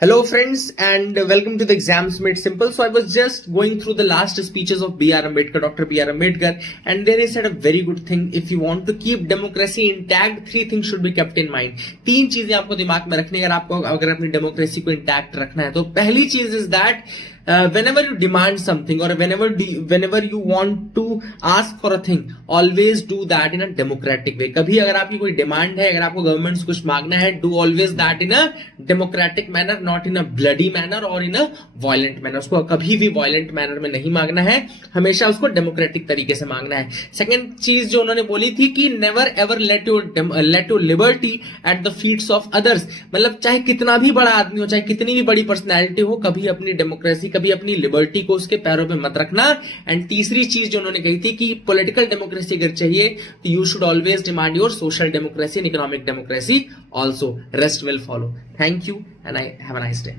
Hello friends and welcome to the Exams Made Simple. So I was just going through the last speeches of B.R Ambedkar, Dr. B.R Ambedkar, and there he said a very good thing. If you want to keep democracy intact, three things should be kept in mind. तीन चीजें आपको दिमाग में रखनी है अगर अपनी democracy को इंटैक्ट रखना है. तो पहली चीज is that whenever you demand something or whenever you want to ask for a thing, always do that in a democratic way. कभी अगर आपकी कोई डिमांड है, अगर आपको गवर्नमेंट से कुछ मांगना है, do always that in a democratic manner, not in a bloody manner or in a violent manner. उसको कभी भी violent manner में नहीं मांगना है, हमेशा उसको डेमोक्रेटिक तरीके से मांगना है. सेकेंड चीज जो उन्होंने बोली थी कि never ever let your liberty at the feet of others. मतलब चाहे कितना भी बड़ा आदमी हो, चाहे कितनी भी बड़ी पर्सनैलिटी हो, कभी अपनी डेमोक्रेसी, कभी अपनी लिबर्टी को उसके पैरों पे मत रखना. एंड तीसरी चीज जो उन्होंने कही थी कि पॉलिटिकल डेमोक्रेसी अगर चाहिए तो you should always demand your social democracy and economic democracy also. Rest will follow. Thank you and I have a nice day.